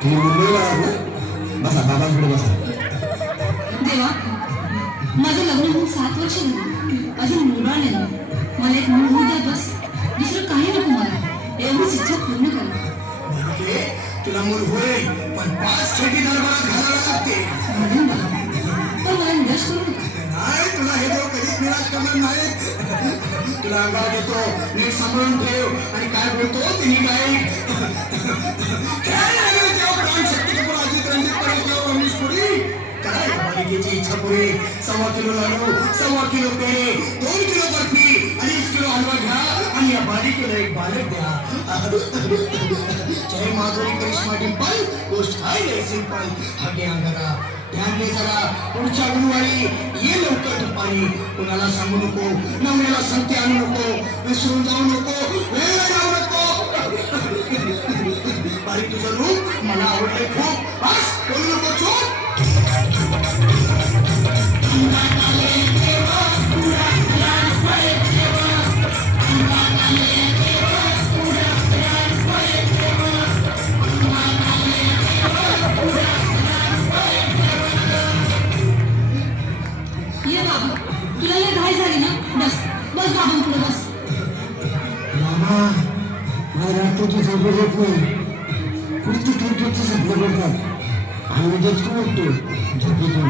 तुम्ही मुंबईला आहात ना? बसा बाबांकडे बसा. देवा, माझं लग्न होऊन 7 वर्ष झाली, अजून मुलगा नाही. मला एक मूल होऊ द्या बस, दुसरं काही नको मला. एवढीच इच्छा पूर्ण करा. तुला मूल होईल, पण 5 छेटी दरबारात घालावे लागते. म्हणून बघा, पण मला निराश करू नका. नाही, तुला हे देव कधीच निराश करणार नाहीत. तुला अंगावर येतो, नीट सांभाळून ठेव आणि काय बोलतो तिने काय मालिकेची इच्छा पुरी. 1.25 किलो लाडू, 1.25 किलो पेढे, 2 किलो बर्फी, 2.5 किलो हलवा घ्या आणि या बालिकेला एक बालक द्या. जय माधुरी करिश्मा डिंपल, गोष्ट आहे सिंपल. हा ध्यान जरा, ध्यान दे जरा. पुढच्या गुरुवारी ये लवकर दुपारी. कुणाला सांगू नको, नवऱ्याला संगती आणू नको, विसरून जाऊ नको, वेळ जाऊ नको. बाई तुझं रूप मला आवडले खूप. बस बोलू नको, चूप. ये बाबा, तुला लय घाई झाली ना? बस बस बाबांकडे बस. मामा, मला रात्रीची झोप येत नाही. पुढची क्रिकेटची स्वप्न पडतात आणि उद्याच उठतो झोपेतून.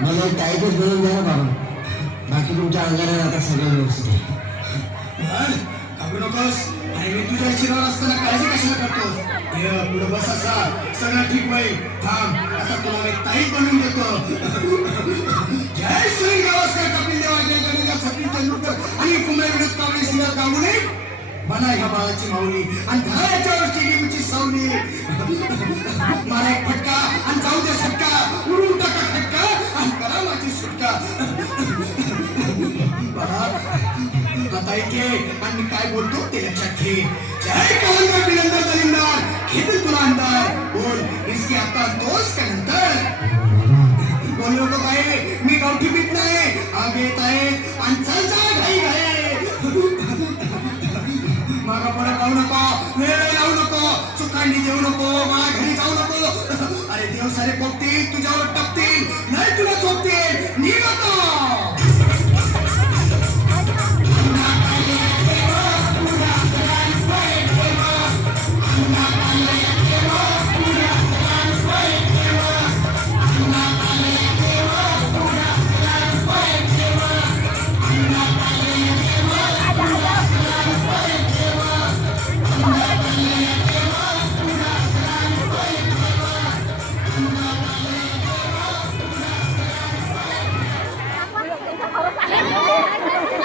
मला एक टाईटच बनवून द्या ना बाबा. बाकी तुमच्या अंगाला आता सगळं व्यवस्थित आहे. घाबरू नकोस. आणि मी तुझ्या शिरावर असताना काळजी कशाला करतोस? पुढे बस, असा सगळं ठीक होईल. थांब, आता तुला एक ताईट बनवून देतो. जय श्री गावस्कर, कपिल देव, जय गणेश, सचिन तेंडुलकर आणि कुंभे विरुद्ध कावडी सिंह गांगुली बना ह्या बाळाची माऊली आणि धरा याच्यावरची लिंबूची सावली. मला एक फटका आणि जाऊ दे सटका, उडून टाका फटका आणि करा माझी सुटका. आता ऐके आणि मी काय बोलतो ते लक्षात घे. जय कवंदर बिलंदर दलिंदर, घेतील तुला अंदर. बोल, इसके आता दोस्त का नंतर बोललो तो काय, मी गावठी पीत नाही. आग येत आहे आणि चल जा घाई घाई. मागा पुढे जाऊ नको, वेळ लावू नको, चुकांडी देऊ नको, माझ्या घरी जाऊ नको. अरे देव सारे पोपतील तुझ्यावर टपतील.